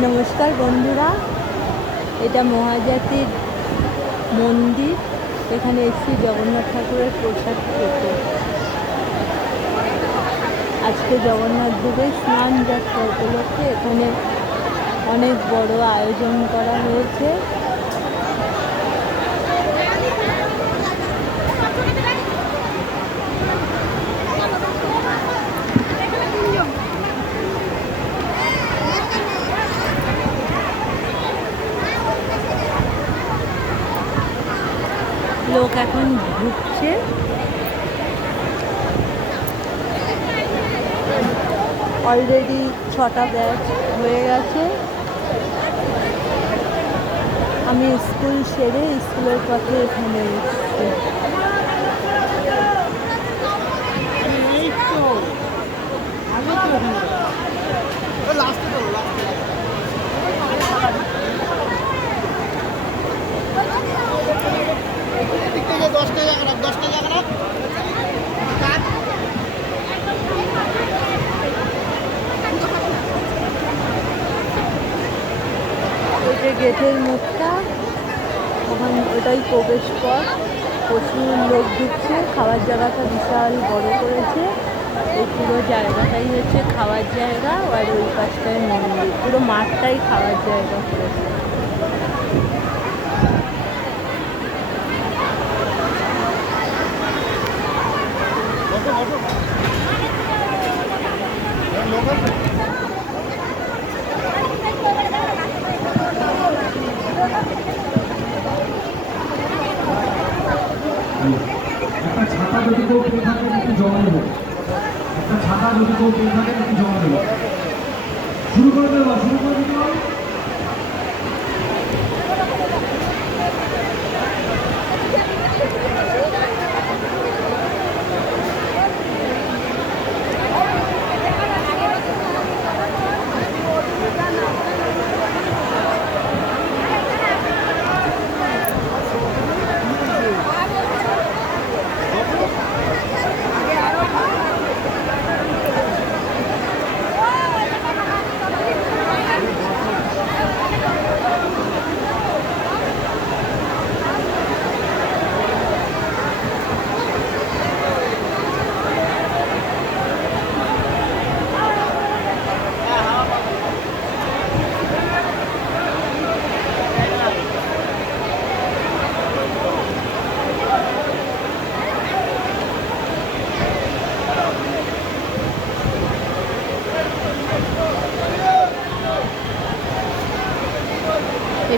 নমস্কার বন্ধুরা, এটা মহাজাতির মন্দির। এখানে এসেছি জগন্নাথ ঠাকুরের প্রসাদ খেতে। আজকে জগন্নাথ দেবের স্নান যাত্রা উপলক্ষে এখানে অনেক বড় আয়োজন করা হয়েছে। লোক এখন ঢুকছে। অলরেডি 6টা ব্যাচ হয়ে গেছে। আমি স্কুল সেরে স্কুলের পথে এখানে এসেছি। ওই যে গেটের মুখটা, ওখানে ওটাই প্রবেশ পথ। প্রচুর লোক ঢুকছে। খাওয়ার জায়গাটা বিশাল বড় করেছে। এই পুরো জায়গাটাই হচ্ছে খাওয়ার জায়গা, আর ওই পাশটায় মন্দির। পুরো মাঠটাই খাওয়ার জায়গা করেছে। একটা ছাতা যদি কেউ পেয়ে থাকে একটু জমা দেবো। একটা ছাতা যদি কেউ পেয়ে থাকে একটু জমা দেবো। শুরু করে দিতে হবে।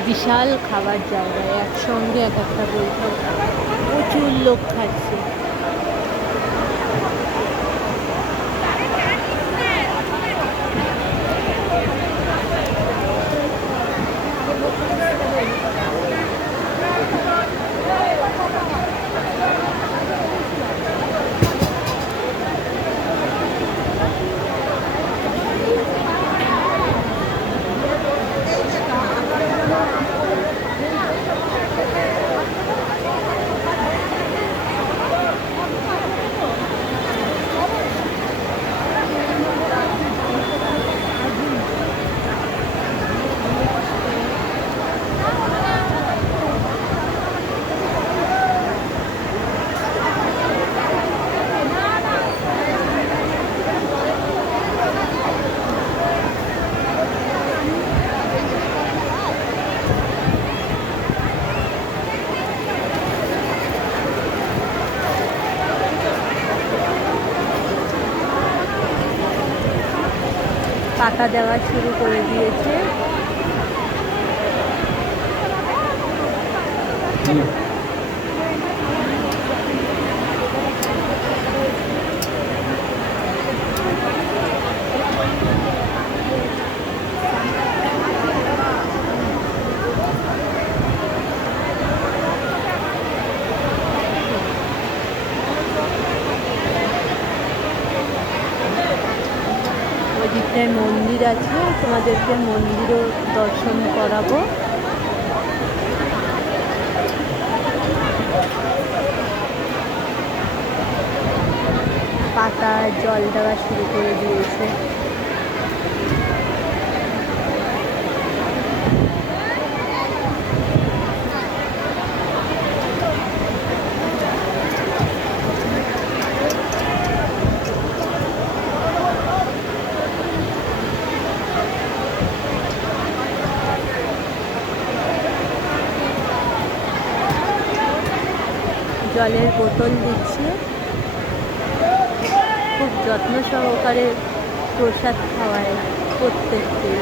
বিশাল খাবার জায়গায় একসঙ্গে এক একটা বৈঠক, প্রচুর লোক খাচ্ছে। পাতা দেওয়া শুরু করে দিয়েছে। ওদিকটায় মন্দির আছে, তোমাদেরকে মন্দিরও দর্শন করাবো। পাতা জল দেওয়া শুরু করে দিয়েছে। জলের বোতল দিচ্ছে। খুব যত্ন সহকারে প্রসাদ খাওয়ায় প্রত্যেককে।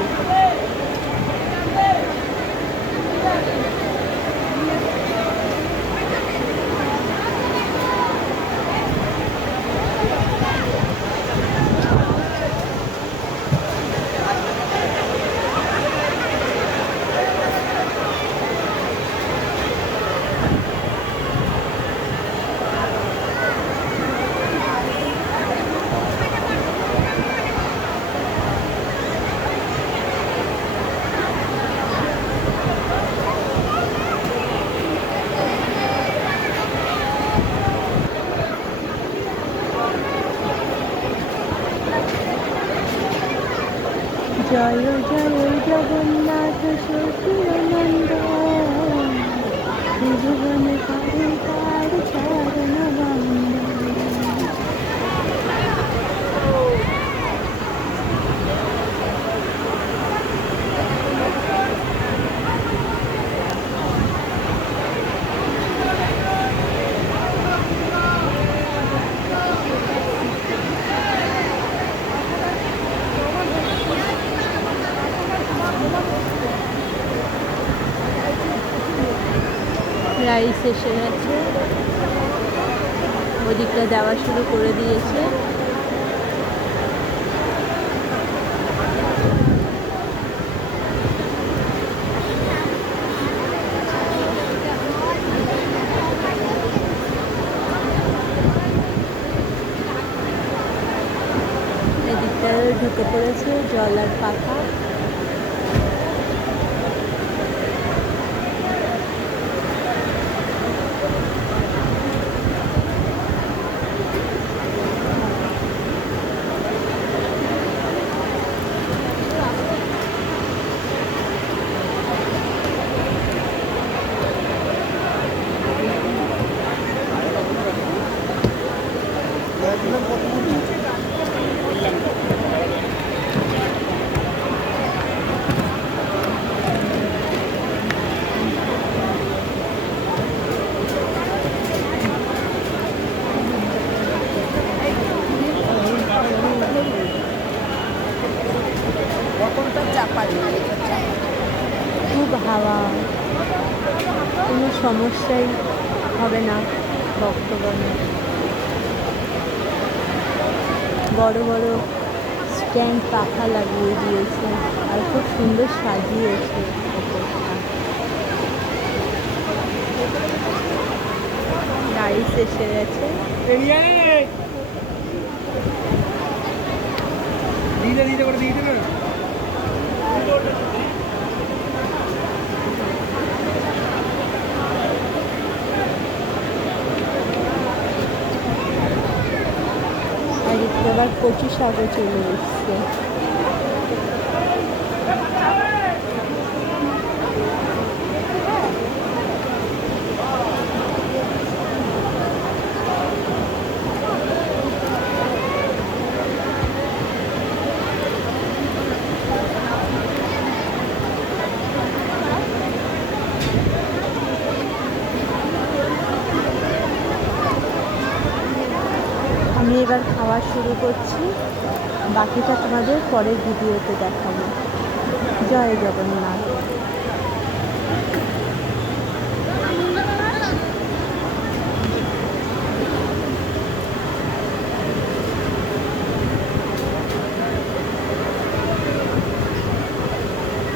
জয় জয় জগন্নাথ সচিদানন্দ, ত্রিভুবন কারু তার চরণ বন্দন। রাইস এসে গেছে, ওদিকটা দেওয়া শুরু করে দিয়েছে। এদিকটা ঢুকে পড়েছে জল আর পাখা। খুব হাওয়া, কোনো সমস্যাই হবে না ভক্তগণের। বড় বড় স্ট্যান্ড পাখা লাগিয়ে দিয়েছে আর খুব সুন্দর সাজিয়েছে। রাইস এসে গেছে। আর একটু আবার কচু শাকও চলে এসছে। আমি এবার খাওয়া শুরু করছি, বাকিটা তোমাদের পরের ভিডিওতে দেখাবো। জয় জগন্নাথ।